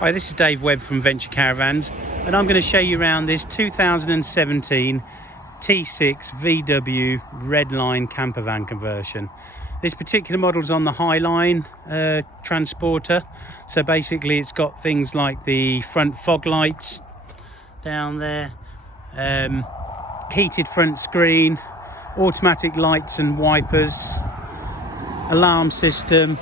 Hi, this is Dave Webb from Venture Caravans, and I'm going to show you around this 2017 T6 VW Redline campervan conversion. This particular model is on the Highline transporter, so basically it's got things like the front fog lights down there, heated front screen, automatic lights and wipers, alarm system,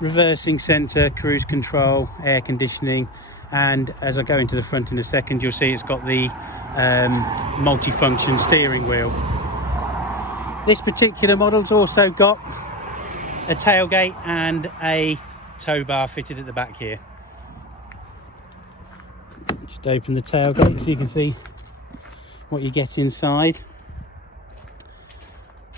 reversing sensor, cruise control, air conditioning, and as I go into the front in a second, you'll see it's got the multi-function steering wheel. This particular model's also got a tailgate and a tow bar fitted at the back here. Just open the tailgate so you can see what you get inside.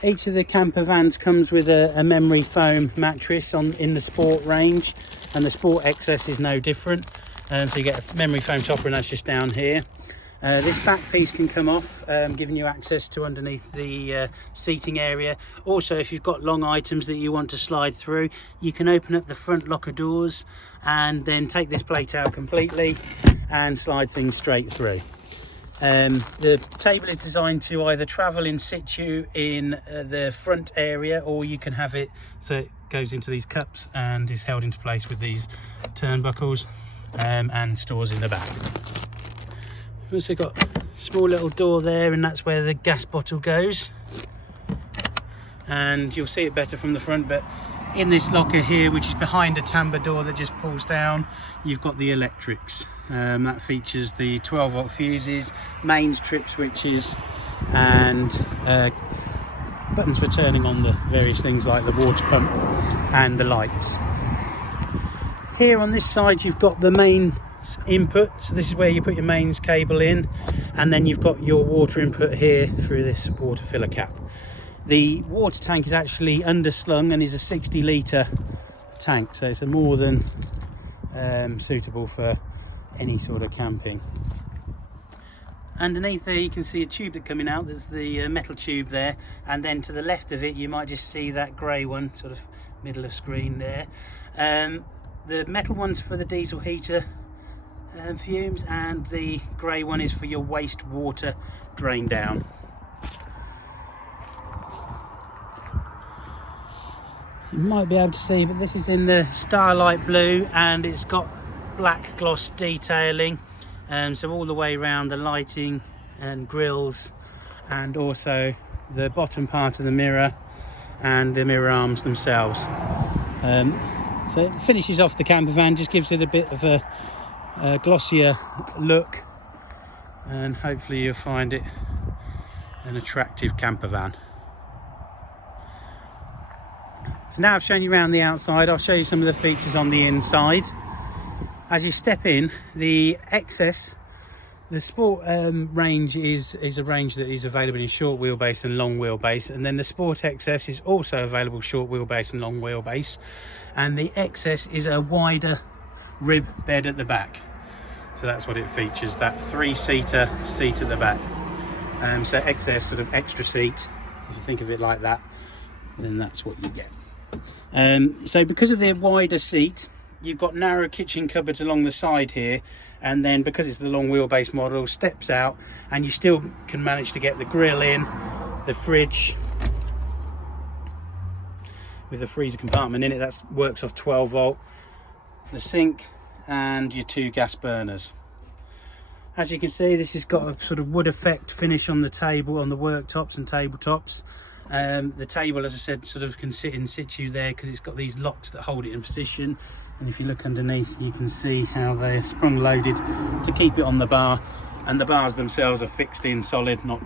Each of the camper vans comes with a memory foam mattress in the Sport range, and the Sport XS is no different. So you get a memory foam topper, and that's just down here. This back piece can come off, giving you access to underneath the seating area. Also, if you've got long items that you want to slide through, you can open up the front locker doors and then take this plate out completely and slide things straight through. The table is designed to either travel in situ in the front area, or you can have it so it goes into these cups and is held into place with these turnbuckles, and stores in the back. We've also got a small little door there, and that's where the gas bottle goes, and you'll see it better from the front, but in this locker here, which is behind a tambour door that just pulls down, you've got the electrics. That features the 12-volt fuses, mains, trip switches, and buttons for turning on the various things like the water pump and the lights. Here on this side you've got the main input, so this is where you put your mains cable in, and then you've got your water input here through this water filler cap. The water tank is actually underslung and is a 60-litre tank, so it's a more than suitable for any sort of camping. Underneath there you can see a tube that's coming out. There's the metal tube there, and then to the left of it you might just see that grey one, sort of middle of screen there. The metal one's for the diesel heater fumes, and the grey one is for your waste water drain down. You might be able to see, but this is in the Starlight Blue, and it's got black gloss detailing, so all the way around the lighting and grills, and also the bottom part of the mirror and the mirror arms themselves. So it finishes off the camper van, just gives it a bit of a glossier look, and hopefully you'll find it an attractive camper van. So now I've shown you around the outside, I'll show you some of the features on the inside. As you step in, the XS, the Sport range is a range that is available in short wheelbase and long wheelbase, and then the Sport XS is also available short wheelbase and long wheelbase, and the XS is a wider rib bed at the back, so that's what it features, that 3-seater seat at the back. So XS, sort of extra seat, if you think of it like that, then that's what you get. So because of the wider seat, you've got narrow kitchen cupboards along the side here, and then because it's the long wheelbase model, steps out, and you still can manage to get the grill in, the fridge with the freezer compartment in it that works off 12-volt, the sink, and your 2 gas burners. As you can see, this has got a sort of wood effect finish on the table, on the worktops and tabletops. The table, as I said, sort of can sit in situ there because it's got these locks that hold it in position, and if you look underneath you can see how they're sprung loaded to keep it on the bar, and the bars themselves are fixed in solid, not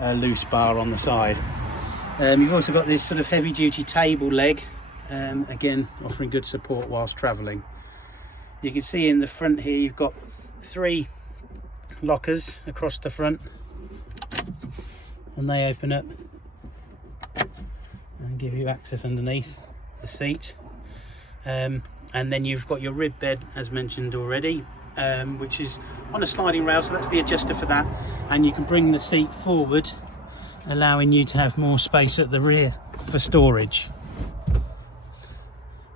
a loose bar on the side. You've also got this sort of heavy duty table leg, again offering good support whilst travelling. You can see in the front here you've got 3 lockers across the front, and they open up and give you access underneath the seat, and then you've got your rib bed, as mentioned already, which is on a sliding rail, so that's the adjuster for that, and you can bring the seat forward, allowing you to have more space at the rear for storage.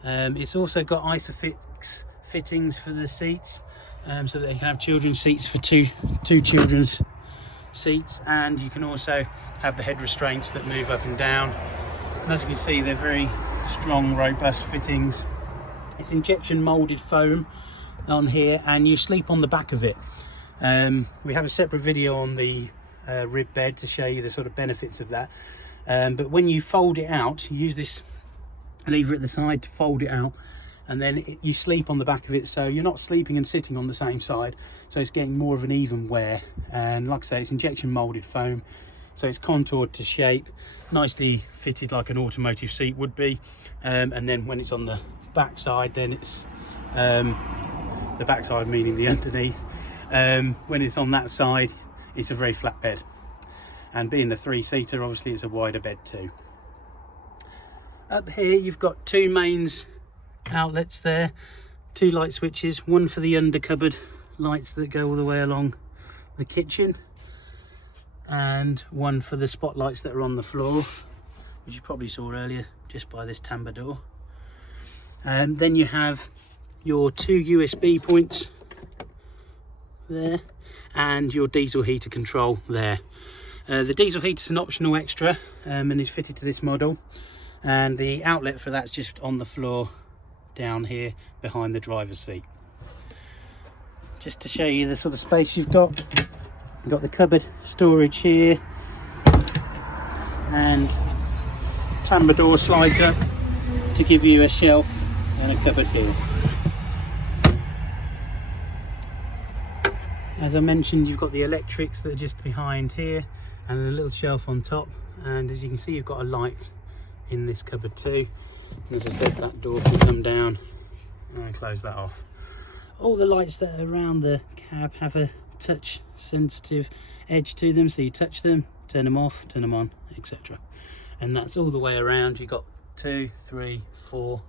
It's also got Isofix fittings for the seats, so that you can have children's seats for two children's seats, and you can also have the head restraints that move up and down. And as you can see, they're very strong, robust fittings. It's injection molded foam on here, and you sleep on the back of it. We have a separate video on the rib bed to show you the sort of benefits of that, but when you fold it out, you use this lever at the side to fold it out, and then you sleep on the back of it, so you're not sleeping and sitting on the same side, so it's getting more of an even wear. And like I say, it's injection molded foam, so it's contoured to shape, nicely fitted like an automotive seat would be. And then when it's on the back side, then it's the back side meaning the underneath, when it's on that side, it's a very flat bed, and being a 3-seater, obviously it's a wider bed too. Up here you've got 2 mains outlets there, 2 light switches, one for the under cupboard lights that go all the way along the kitchen, and one for the spotlights that are on the floor, which you probably saw earlier just by this tambour door. And then you have your 2 USB points there, and your diesel heater control there. The diesel heater is an optional extra, and is fitted to this model, and the outlet for that's just on the floor down here behind the driver's seat. Just to show you the sort of space you've got the cupboard storage here, and tambour door slides up to give you a shelf and a cupboard here. As I mentioned, you've got the electrics that are just behind here, and a little shelf on top, and as you can see, you've got a light in this cupboard too. And as I said, that door can come down and close that off. All the lights that are around the cab have a touch sensitive edge to them, so you touch them, turn them off, turn them on, etc. And that's all the way around. You've got 2, 3, 4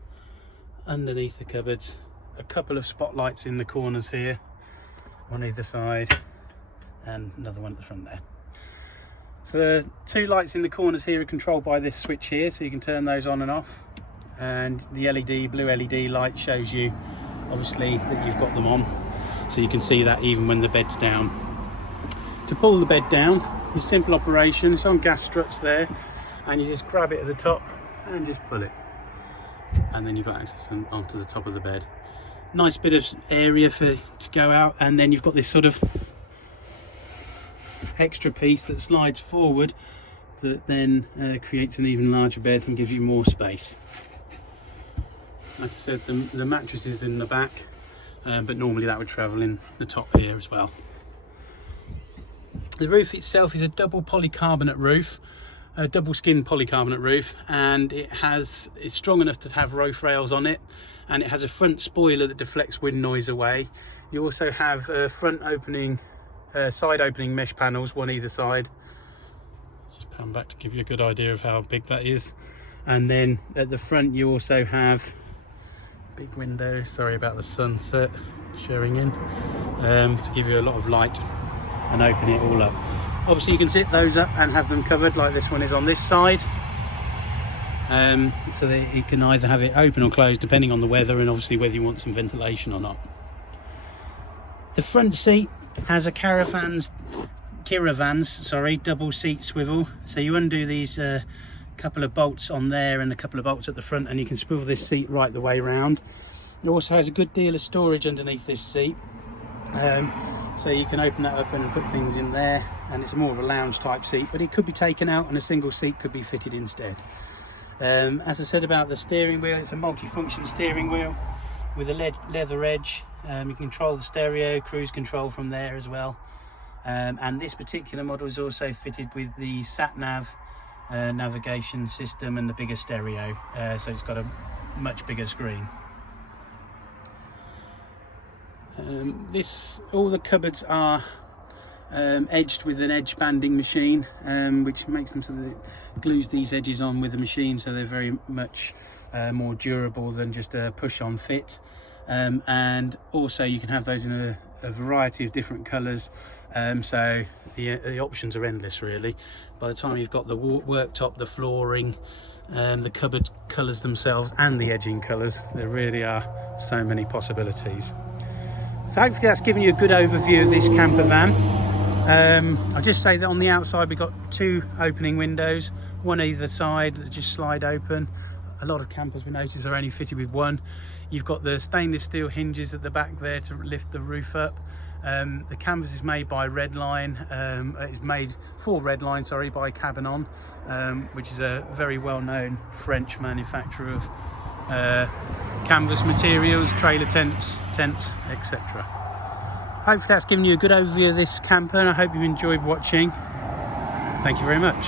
underneath the cupboards, a couple of spotlights in the corners here, on either side, and another one at the front there. So the 2 lights in the corners here are controlled by this switch here, so you can turn those on and off, and the LED, blue LED light shows you obviously that you've got them on, so you can see that even when the bed's down. To pull the bed down is simple operation. It's on gas struts there, and you just grab it at the top and just pull it, and then you've got access onto the top of the bed. Nice bit of area to go out, and then you've got this sort of extra piece that slides forward that then creates an even larger bed and gives you more space. Like I said, the mattress is in the back, but normally that would travel in the top here as well. The roof itself is a double polycarbonate roof, a double skin polycarbonate roof, and it's strong enough to have roof rails on it, and it has a front spoiler that deflects wind noise away. You also have front opening, side opening mesh panels, one either side. Just pan back to give you a good idea of how big that is. And then at the front you also have big windows, sorry about the sunset showing in, to give you a lot of light and open it all up. Obviously you can zip those up and have them covered like this one is on this side, so that you can either have it open or closed depending on the weather, and obviously whether you want some ventilation or not. The front seat has a caravan's double seat swivel, so you undo these couple of bolts on there and a couple of bolts at the front, and you can swivel this seat right the way round. It also has a good deal of storage underneath this seat, so you can open that up and put things in there, and it's more of a lounge type seat, but it could be taken out and a single seat could be fitted instead. As I said about the steering wheel, it's a multi-function steering wheel with a leather edge. You can control the stereo, cruise control from there as well, and this particular model is also fitted with the sat-nav navigation system and the bigger stereo, so it's got a much bigger screen. All the cupboards are edged with an edge banding machine, which makes them so that it glues these edges on with the machine, so they're very much more durable than just a push-on fit. And also you can have those in a variety of different colours, So the options are endless really. By the time you've got the worktop, the flooring, the cupboard colours themselves and the edging colours, there really are so many possibilities. So hopefully that's given you a good overview of this camper van. I'll just say that on the outside we've got 2 opening windows, one either side that just slide open. A lot of campers we notice are only fitted with one. You've got the stainless steel hinges at the back there to lift the roof up. The canvas is made by Redline. It's made for Redline, sorry, by Cabanon, which is a very well-known French manufacturer of canvas materials, trailer tents, etc. Hopefully that's given you a good overview of this camper, and I hope you've enjoyed watching. Thank you very much.